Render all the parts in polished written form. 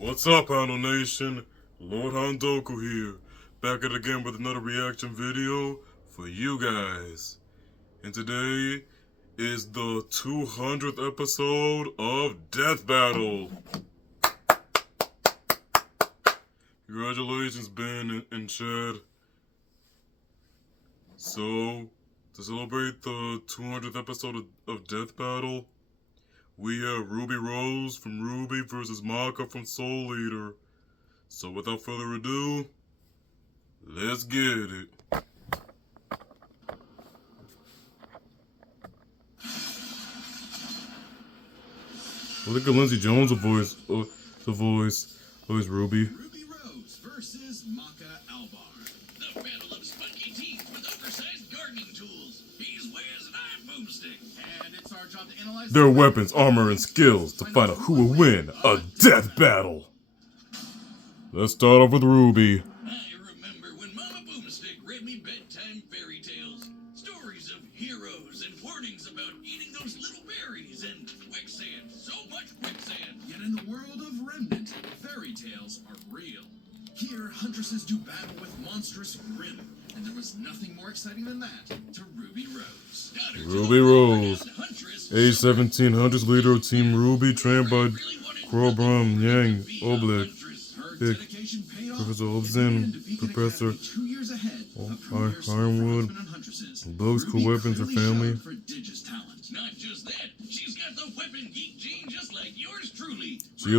What's up, Hondo Nation? Lord Hondoku here, back at it again with another reaction video for you guys. And today is the 200th episode of Death Battle. Congratulations, Ben and Chad. So, to celebrate the 200th episode of Death Battle, we have Ruby Rose from Ruby versus Maka from Soul Eater. So without further ado, let's get it. Look at Lindsay Jones' voice. The voice. Voice Ruby. Ruby Rose versus Maka Albarn. The battle of spunky teeth with oversized gardening tools. He's Wiz and I'm Boomstick. And it's our job to analyze their weapons, armor, and skills to find out who will win a death battle. Let's start off with Ruby. I remember when Mama Boomstick read me bedtime fairy tales. Stories of heroes and warnings about eating those little berries and quicksand. So much quicksand. Yet in the world of Remnant, fairy tales are real. Here, huntresses do battle with monstrous grim. And there was nothing more exciting than that to Ruby Rose. Ruby Rose, age 17, Hunters leader of Team Ruby, trained by Albarn, Yang, Oblak, Hick, Professor Obzin, Professor Ironwood, Bugs, cool weapons, her family. Not just that, she's got the weapon geek gene just like yours truly. She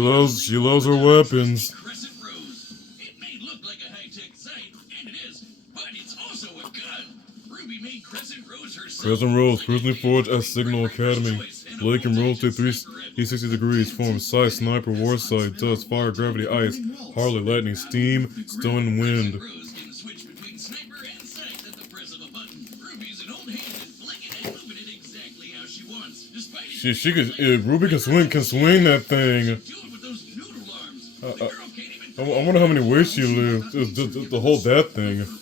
loves her weapons. Crescent Rose. It may look like a high-tech sight, and it is, but it's also a gun. Ruby made Crescent Rose herself. Crescent Rose, personally forged at Signal Academy. Blade can rotate 360 degrees, form sight, sniper, war sight, dust, fire, gravity, ice, Harley, lightning, steam, stone, and wind. Rose can switch between sniper and sight at the press of a button. Ruby's an old hand at flinging and moving it exactly how she wants. Despite it, She could, Ruby can swing that thing. do it with those noodle arms. The girl can't even I wonder how many ways she lived to hold that thing. aura.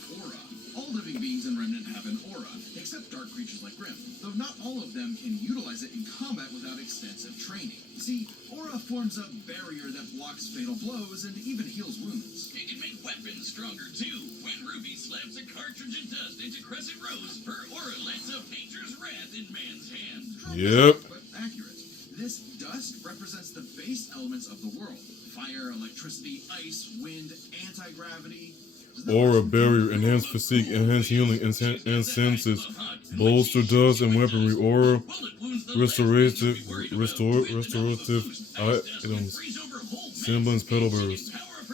All living beings in Remnant have an aura, except dark creatures like Grim, though not all of them can utilize it in combat without extensive training. See, aura forms a barrier that blocks fatal blows and even heals wounds. It can make weapons stronger too. When Ruby slaps a cartridge of dust into Crescent Rose, her aura lights up nature's wrath in man's hand. Yep. But accurate. This dust represents the base elements of the world. Fire, electricity, ice, wind, anti-gravity. Aura, barrier, enhanced physique, enhanced healing, enhanced senses, bolster dust and weaponry, aura, restorative items, semblance, petal burst.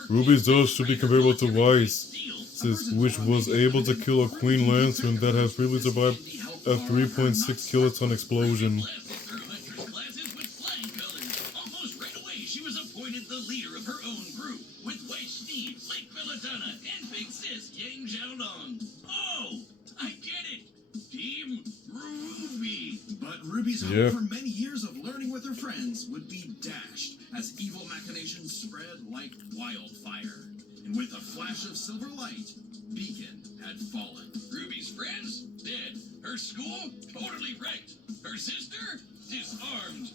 Ruby's dust should be comparable to Weiss's, which was able to kill a Queen Lantern that has previously survived a 3.6 kiloton explosion. Almost right away, she was appointed the leader of her own group, with White Steve, Lake Belladonna, and Big Sis, Yang Xiaodong. Oh, I get it. Team Ruby. But Ruby's hope for many years of learning with her friends would be dashed as evil machinations spread like wildfire. And with a flash of silver light, Beacon had fallen. Ruby's friends? Dead. Her school? Totally wrecked. Her sister? Disarmed.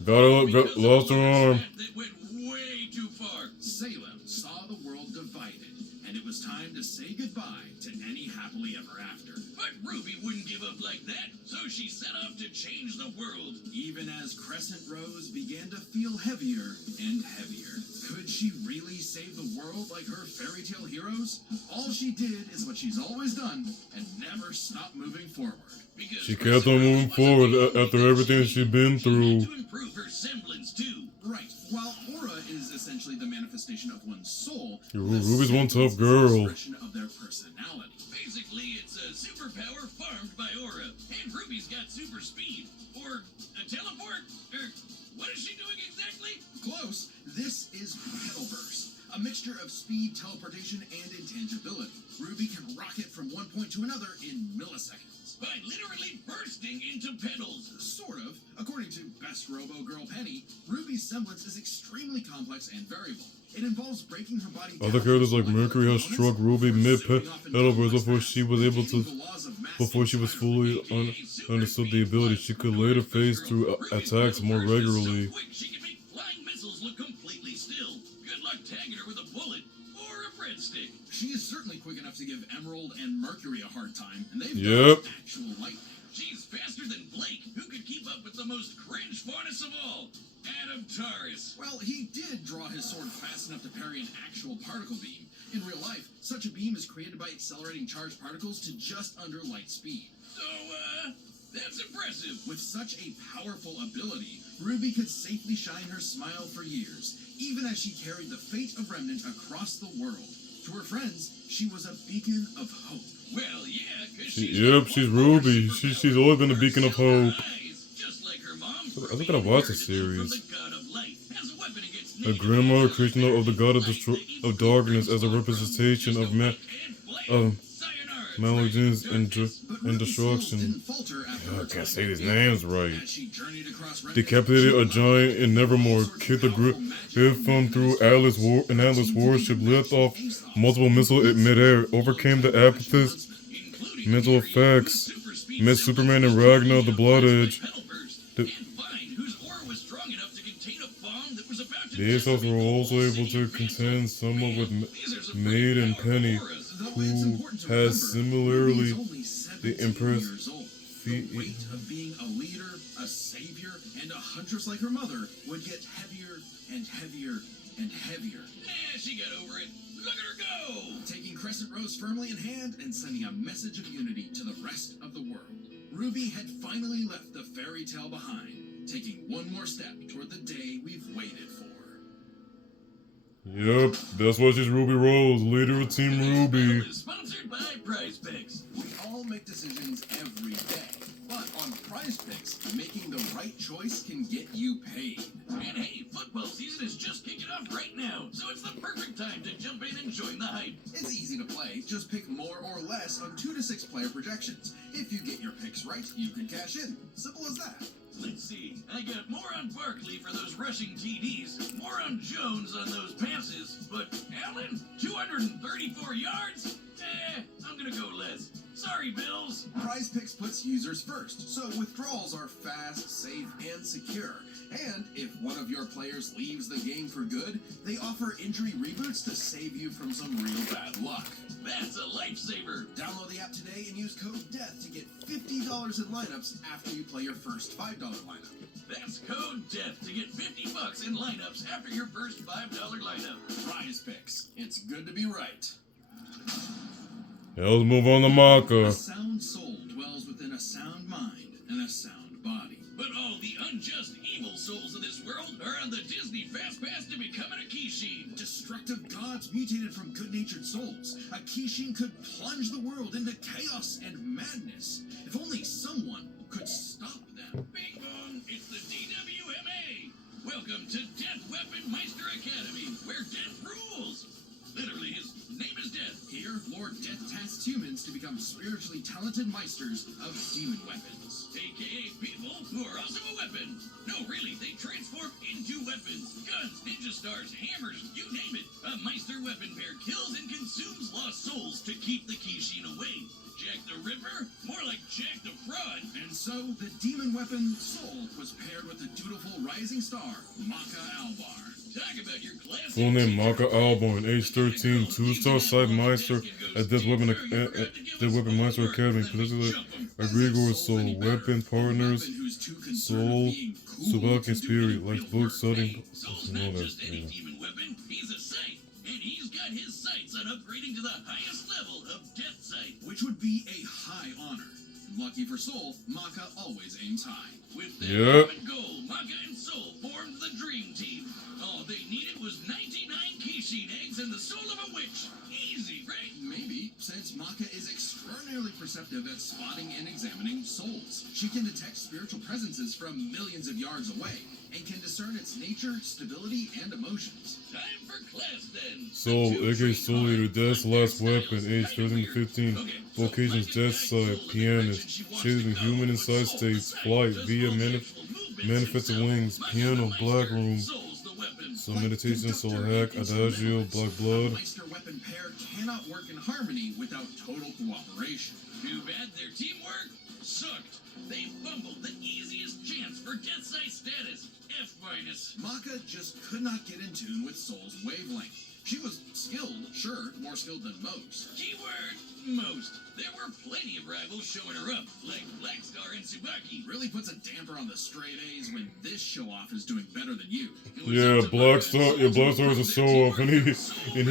Lost her arm. That went way too far. Salem saw the world divided, and it was time to say goodbye to any happily ever after. But Ruby wouldn't give up like that, so she set off to change the world. Even as Crescent Rose began to feel heavier and heavier. Could she really save the world like her fairy tale heroes? All she did is what she's always done, and never stopped moving forward. She kept on moving forward after everything she'd been through. To improve her semblance too. Right. While aura is essentially the manifestation of one's soul, Ruby's one tough girl. expression of their personality. Basically, it's a superpower farmed by aura, and Ruby's got super speed, or a teleport, or what is she doing exactly? Close. This is Petal Burst, a mixture of speed, teleportation, and intangibility. Ruby can rocket from one point to another in milliseconds. By literally bursting into petals. Sort of. According to Best Robo Girl Penny, Ruby's semblance is extremely complex and variable. It involves breaking her body down. Other characters like Mercury have struck Ruby mid-petal burst before she was fully understood the ability. She could later phase through attacks more regularly. She can make flying missiles look completely still. Good Good luck tagging her with a bullet or a breadstick. She is certainly quick enough to give Emerald and Mercury a hard time, and they've Yep. got actual lightning. She's faster than Blake, who could keep up with the most cringe faunus of all, Adam Taurus. Well, he did draw his sword fast enough to parry an actual particle beam. In real life, such a beam is created by accelerating charged particles to just under light speed. So, that's impressive. With such a powerful ability, Ruby could safely shine her smile for years, even as she carried the fate of Remnant across the world. To her friends, she was a beacon of hope. Well, yeah, because She's Ruby. She's always been a beacon of hope. Just like her mom. I think I watched the series. The god of light has a weapon against A grandmother creation of the god of darkness as a representation of malediction and destruction. I can't say these names right. Decapitated a giant in Nevermore, kicked a grip from through Atlas warship, lift off multiple missiles in midair, overcame the Apathist mental effects, met Superman and Ragnar the Blood Edge. The Aesop's were also able to contend somewhat with Maid and Penny, who has similarly the Empress. The weight of being a leader, a savior, and a huntress like her mother would get heavier and heavier and heavier. She got over it. Look at her go! Taking Crescent Rose firmly in hand and sending a message of unity to the rest of the world. Ruby had finally left the fairy tale behind, taking one more step toward the day we've waited for. Yep, that's why she's Ruby Rose, leader of Team Ruby. Sponsored by Prize Picks. We all make decisions every day, but on Prize Picks, making the right choice can get you paid. And hey, football season is just kicking off right now, so it's the perfect time to jump in and join the hype. It's easy to play. Just pick more or less on 2 to 6 player projections. If you get your picks right, you can cash in. Simple as that. Let's see. I got more on Barkley for those rushing TDs, more on Jones on those passes, but Allen, 234 yards? I'm gonna go less. Sorry, Bills. Prize Picks puts users first, so withdrawals are fast, safe, and secure. And if one of your players leaves the game for good, they offer injury reboots to save you from some real bad luck. That's a lifesaver. Download the app today and use code DEATH to get $50 in lineups after you play your first $5 lineup. That's code DEATH to get $50 in lineups after your first $5 lineup. Prize Picks. It's good to be right. Now let's move on to Maka. A sound soul dwells within a sound mind and a sound body. But all the unjust, evil souls of this world are on the Disney Fast Pass to becoming a Kishin. Destructive gods mutated from good-natured souls. A Kishin could plunge the world into chaos and madness. If only someone could stop them. Bing bong, it's the DWMA. Welcome to Death Weapon Meister Academy, where death rules. Literally, his name is Death. Here, Lord Death tasks humans to become spiritually talented meisters of demon weapons. AKA people who are also a weapon. No, really, they transform into weapons. Guns, ninja stars, hammers, you name it. A Meister weapon pair kills and consumes lost souls to keep the Kishin away. Jack the Ripper? More like Jack the Fraud. And so, the demon weapon Soul was paired with the dutiful rising star, Maka Albarn. Talk about your classic. Full name Maka Albarn, age 13, 2-star side meister at Death Weapon Meister Academy, particularly a Grigor Soul, weapon partners, Soul, Subak and Spirit, like both studying. Demon weapon, he's a sight, and he's got his sights on upgrading to the highest level of Death Sight, which would be a high honor. Lucky for Soul, Maka always aims high. With their common goal, Maka and Soul formed the Dream Team. All they needed was 99 Kishin eggs and the soul of a witch. Easy, right? Maybe, since Maka is extraordinarily perceptive at spotting and examining souls. She can detect spiritual presences from millions of yards away, and can discern its nature, stability, and emotions. Time for class, then. Soul, aka Soul Leader, Death's last weapon, age 13 to 15, vocations Death's side, pianist, shaded in human inside states, flight via manifested wings, piano, black room, so meditation, soul hack, adagio, black blood. A Meister weapon pair cannot work in harmony without total cooperation. Too bad their teamwork sucked. They fumbled the easiest chance for Death Sight status. F-. Maka just could not get in tune with Soul's wavelength. She was skilled, sure, more skilled than most. Keyword, most. There were plenty of rivals showing her up, like Blackstar and Tsubaki. Really puts a damper on the straight A's when this show-off is doing better than you. Yeah, Blackstar. Yeah, Blackstar is a show off, and he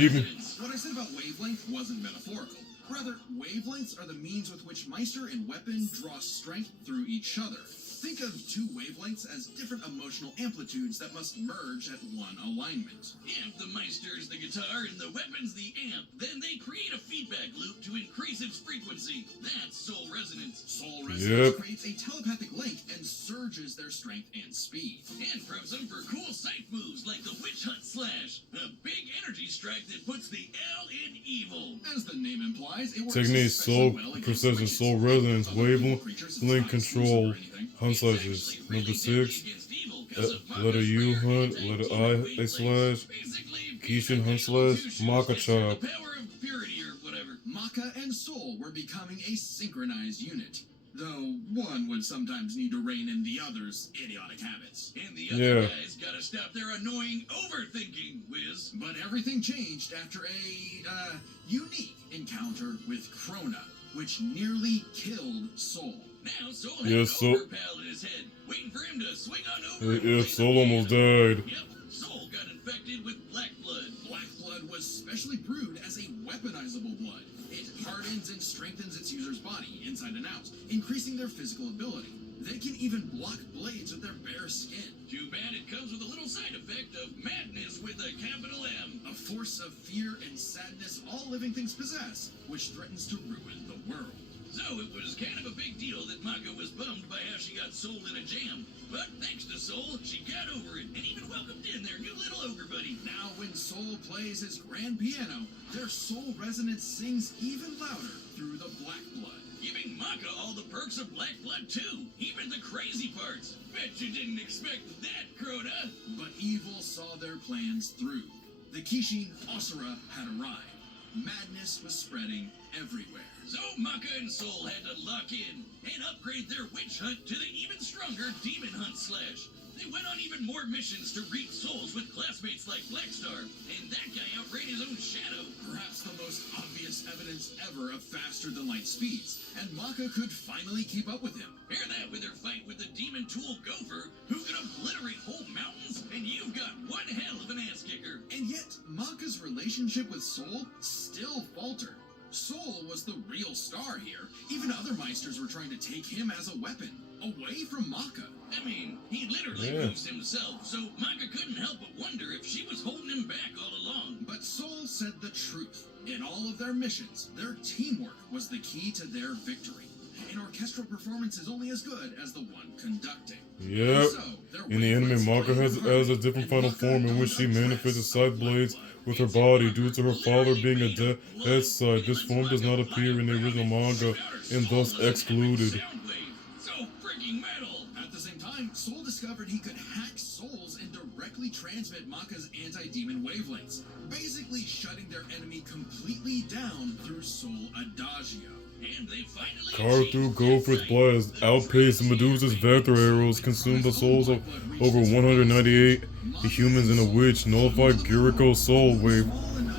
can. What I said about wavelength wasn't metaphorical. Rather, wavelengths are the means with which Meister and weapon draw strength through each other. Think of two wavelengths as different emotional amplitudes that must merge at one alignment. If the Meister's the guitar and the weapon's the amp, then they create a feedback loop to increase its frequency. That's soul resonance. Soul resonance creates a telepathic link and surges their strength and speed. And preps them for cool sight moves like the Witch Hunt Slash, a big energy strike that puts the L in evil. As the name implies, it works Technique, especially soul well against precision, witches. soul resonance, Other wavelength, creatures link size, control, or anything. hunt slashes. Number 6, letter U hunt, letter I slash, Kishin hunt slash, Maka chop. Maka and Soul were becoming a synchronized unit, though one would sometimes need to rein in the other's idiotic habits. And the other guys gotta stop their annoying overthinking, Wiz. But everything changed after a, unique encounter with Krona, which nearly killed Soul. Now Soul had an overpal in his head, waiting for him to swing on over. Yeah, Soul almost died. Yep, Soul got infected with black blood. Black blood was specially brewed as a weaponizable blood. It hardens and strengthens its user's body, inside and out, increasing their physical ability. They can even block blades with their bare skin. Too bad it comes with a little side effect of madness with a capital M. A force of fear and sadness all living things possess, which threatens to ruin the world. So it was kind of a big deal that Maka was bummed by how she got sold in a jam. But thanks to Soul, she got over it and even welcomed in their new little ogre buddy. Now when Soul plays his grand piano, their soul resonance sings even louder through the black blood. Giving Maka all the perks of black blood too, even the crazy parts. Bet you didn't expect that, Crota. But evil saw their plans through. The Kishin Asura had arrived. Madness was spreading everywhere. So Maka and Soul had to lock in and upgrade their witch hunt to the even stronger demon hunt slash. They went on even more missions to reap souls with classmates like Blackstar, and that guy outran his own shadow. Perhaps the most obvious evidence ever of faster-than-light speeds, and Maka could finally keep up with him. Pair that with her fight with the demon tool Gopher, who could obliterate whole mountains, and you've got one hell of an ass kicker. And yet, Maka's relationship with Soul still faltered. Soul was the real star here. Even other Meisters were trying to take him as a weapon, away from Maka. I mean, he literally moves himself, so Maka couldn't help but wonder if she was holding him back all along. But Soul said the truth. In all of their missions, their teamwork was the key to their victory. An orchestral performance is only as good as the one conducting. Yep. In the anime, Maka has a different final form in which she manifests side blades with her body due to her father being a dead side. This form does not appear in the original manga and thus excluded. So freaking metal! At the same time, Soul discovered he could hack souls and directly transmit Maka's anti-demon wavelengths, basically shutting their enemy completely down through Soul Adagio. And they finally Carved through Gopher's blast, outpaced Medusa's vector arrows, consumed the souls of over 198 humans and a witch, nullified Giriko's soul wave,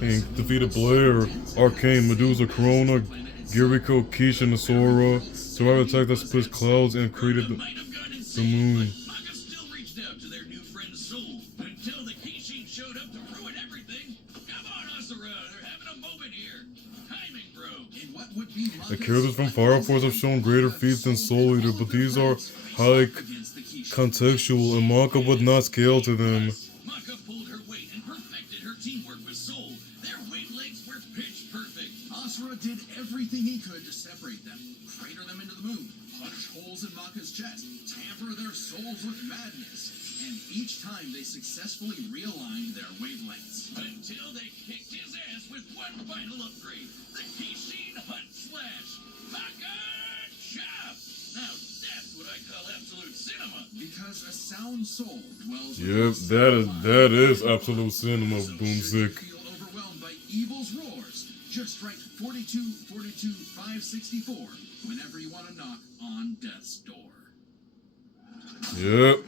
and defeated Blair, Arcane, Medusa, Corona, Giriko, Kishin, Asura, survived attack that splits clouds and created the moon. Maka still reached out to their new friend Soul until the Kishin showed up to ruin everything. Come on, Asura, they're having a moment here. Timing, bro. In what would be The characters from Fire Force have shown greater feats than Soul Eater, but these are highly contextual, and Maka would not scale to them. Maka pulled her weight and perfected her teamwork with Soul. Their wavelengths were pitch perfect. Asura did everything he could to separate them, crater them into the moon, punch holes in Maka's chest, tamper their souls with madness, and each time they successfully realigned their wavelengths. Until they kicked his ass with one final upgrade, the Kishin Hunt Slash. Maka Chop! Now that's what I call absolute cinema. Because a sound soul dwells That is absolute cinema, Boomsick. Feel overwhelmed by evil's roars. Just strike 42 42 564 whenever you want to knock on death's door. Yep.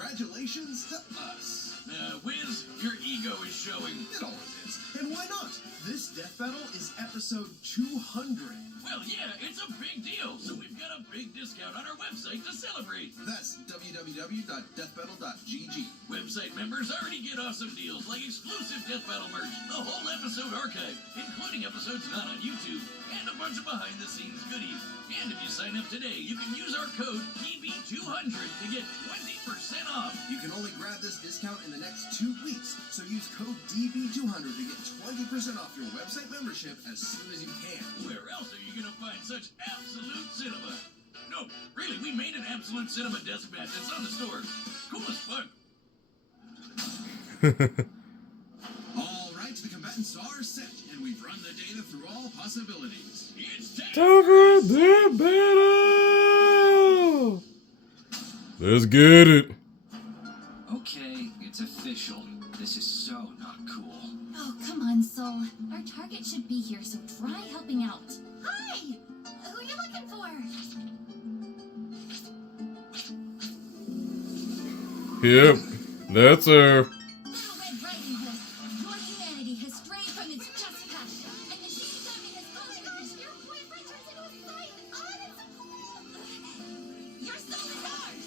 congratulations to us. Wiz, your ego is showing. It always is. And why not? This death battle is episode 200. Well, yeah, it's a big deal, so we've got a big discount on our website to celebrate. That's www.deathbattle.gg. Website members already get awesome deals like exclusive Death Battle merch, the whole episode archive, including episodes not on YouTube, and a bunch of behind-the-scenes goodies. And if you sign up today, you can use our code DB200 to get 20% off. You can only grab this discount in the next 2 weeks, so use code DB200 to get 20% off your website membership as soon as you can. Where else are you going to find such absolute cinema? No, really, we made an absolute cinema desk mat. It's on the store. Cool as fuck. All right, the combatants are set, and we've run the data through all possibilities. It's time. Time for the battle! Let's get it. Okay, it's official. This is so not cool. Oh, come on, Soul. Our target should be here, so try helping out. Hi! Who are you looking for? Yep, that's her. Little Red Riding Hood, your humanity has strayed from its just path, and the shady family has called you. Gosh, your boyfriend turns into a fight. Oh, that's so cool! Your soul is ours!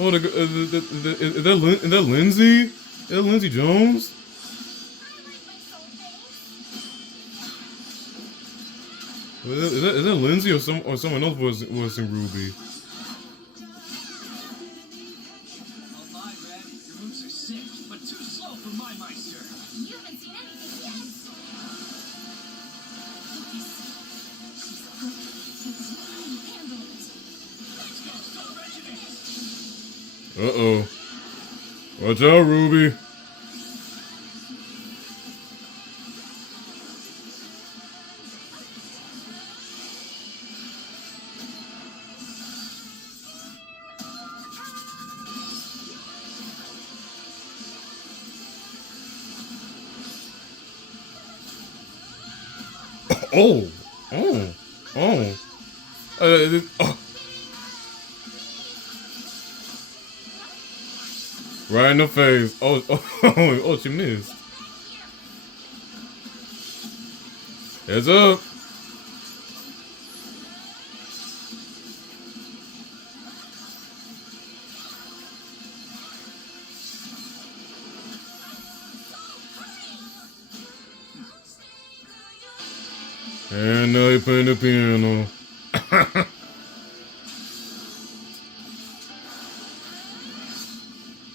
Oh, is that Lindsay? Is that Lindsay Jones? I like my soul, thanks. Is that Lindsay or someone else voicing Ruby? Oh my, Red, your moves are sick, but too slow for my Meister. You haven't seen anything yet. Focus. She's hooked. You can handle it. Let's go, Soul Regiment! Uh-oh. Watch out, Ruby. Oh. Right in the face. Oh, she missed. Heads up. And now you're playing the piano.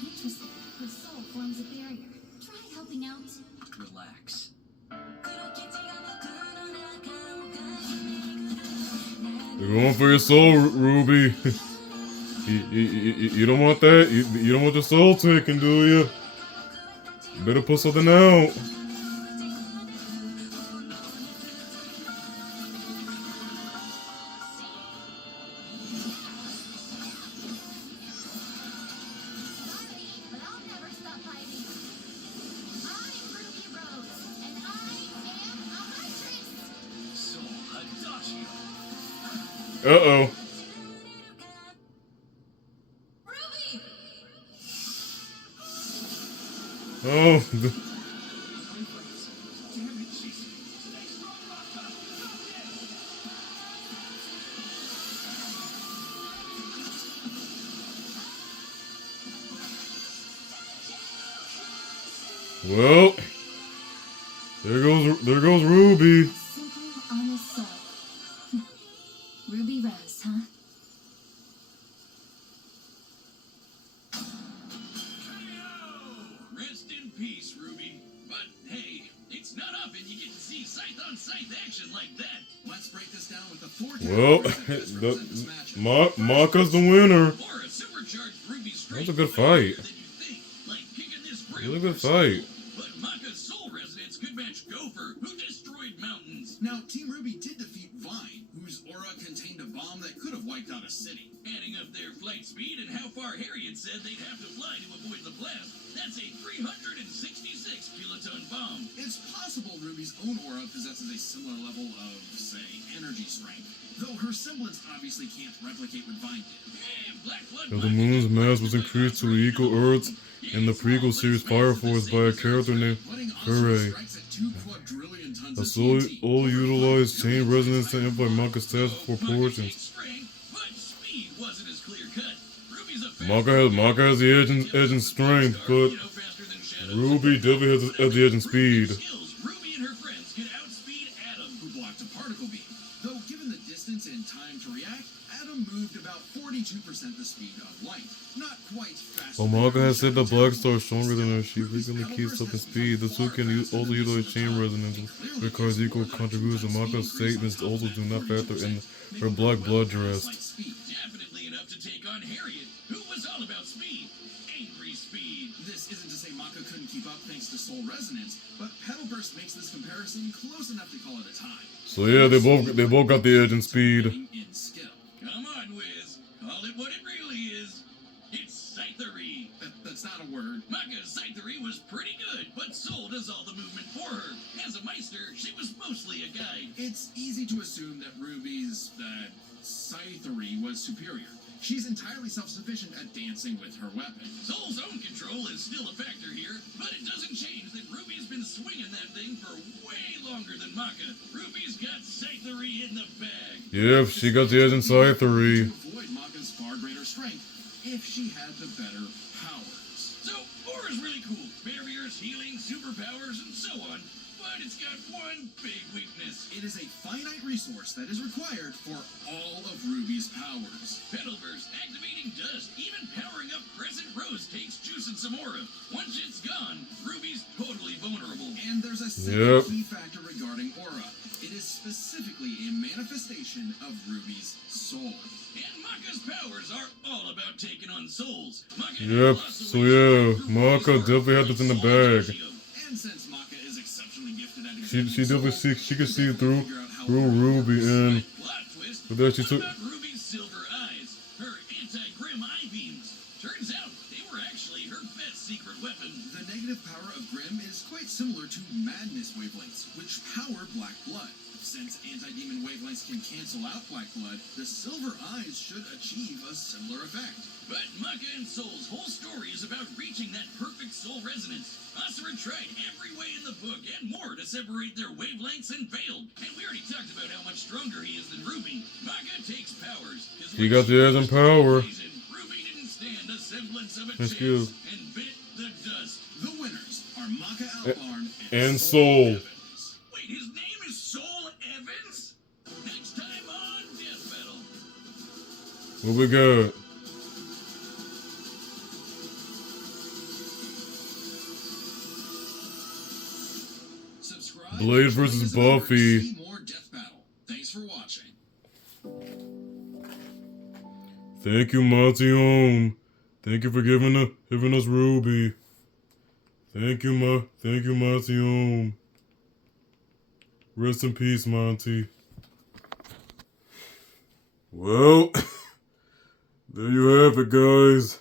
Interesting. Her soul forms a barrier. Try helping out. Relax. You're going for your soul, Ruby. You don't want that? You don't want your soul taken, do you? Better put something out. But I'll never stop fighting. I'm Ruby Rose, and I am a huntress. Soul Adagio. Uh-oh. Ruby! Oh. Damn it, Jesus. Stay strong, Maka. Well, there goes Ruby. Simple, honest soul. Ruby Rose, huh? Rest in peace, Ruby. But hey, it's not often you get to see scythe-on-scythe action like that. Let's break this down with the 4 Well, categories that best represent this matchup. Maka's the winner. Or a supercharged Ruby That straight was a good way earlier fight. than you think, like kicking this It grill was a good for soul. fight. But Maka's soul resonance could match Gopher, who destroyed mountains. Now, Team Ruby did defeat Vine, whose aura contained a bomb bomb that could have wiped out a city. Adding up their flight speed and how far Harriet said they'd have to fly to avoid the blast, that's a 366 kiloton bomb. It's possible Ruby's own aura possesses a similar level of, say, energy strength, though her semblance obviously can't replicate what Vine did. If the moon's mass was increased to equal Earth's in the prequel series Fire Force by a character named Sycery, a soul utilized chain resonance to amplify Maka's stats proportions. Maka has the edge in strength, but Ruby definitely has the edge in speed. Ruby and her friends could outspeed Adam, who blocked a particle beam. Though given the distance and time to react, Adam moved about 42% the speed of light. Not quite faster. While Maka has said that Black Star is stronger than her, she frequently keeps up in speed. The two can also utilize chain resonance, which requires equal contributions. Maka's statements also do not factor in her black blood dress. definitely enough to take on Harriet, who was all about speed. Angry speed. This isn't to say Maka couldn't keep up thanks to soul resonance, but Petal Burst makes this comparison close enough to call it a tie. So yeah, they both got the edge in speed. In skill. Come on, Wiz. Call it what it really is. It's Sycery. That's not a word. Maka's Sycery was pretty good, but Soul does all the movement for her. As a Meister, she was mostly a guide. It's easy to assume that Ruby's, Sycery was superior. She's entirely self-sufficient at dancing with her weapon. Soul's own control is still a factor here, but it doesn't change that Ruby's been swinging that thing for way longer than Maka. Ruby's got Sycery in the bag. Yep, she got the edge in Sycery. To avoid Maka's far greater strength if she had the better powers. So, Aura's really cool. Barriers, healing, superpowers, and so on. But it's got one big weakness. It is a finite resource that is required for all of Ruby's powers. Petal Burst, activating dust, even powering up Crescent Rose takes juice and some aura. Once it's gone, Ruby's totally vulnerable. And there's a second key factor regarding aura. It is specifically a manifestation of Ruby's soul. And Maka's powers are all about taking on souls. Maka So yeah, Maka definitely had this in the bag. And since Maka is exceptionally gifted at She definitely she could see through Ruby, and with that she took. Ruby's silver eyes, her anti-grim eye beams. Turns out they were actually her best secret weapon. The negative power of Grim is quite similar to madness wavelengths, which power black blood. Since anti-demon wavelengths can cancel out black blood, the silver eyes should achieve a similar effect. But Maka and Soul's whole story is about reaching that perfect soul resonance. Asura tried every way in the book and more to separate their wavelengths and failed. And we already talked about how much stronger he is than Ruby. Maka takes powers. He got the edge in power. Ruby didn't stand a semblance of a That's chance good. and bit the dust. The winners are Maka Albarn And Soul. Evans. Wait, his name is Soul Evans? Next time on Death Battle. What we got? Subscribe Blade and join versus us in our Buffy. See more Death Battle. Thanks for watching. Thank you, Monty Oum. Thank you for giving us Ruby. Thank you, Monty Oum. Rest in peace, Monty. Well, there you have it, guys.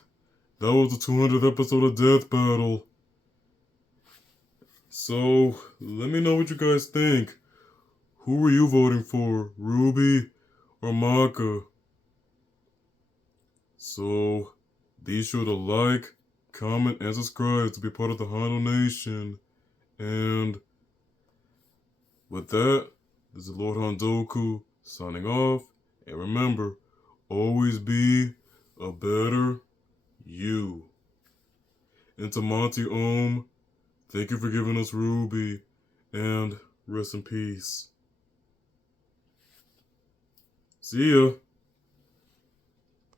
That was the 200th episode of Death Battle. So, let me know what you guys think. Who were you voting for, Ruby or Maka? So, be sure to like, comment, and subscribe to be part of the Hondo Nation. And with that, this is Lord Hondoku signing off. And remember, always be a better you. And to Monty Oum, thank you for giving us Ruby. And rest in peace. See ya.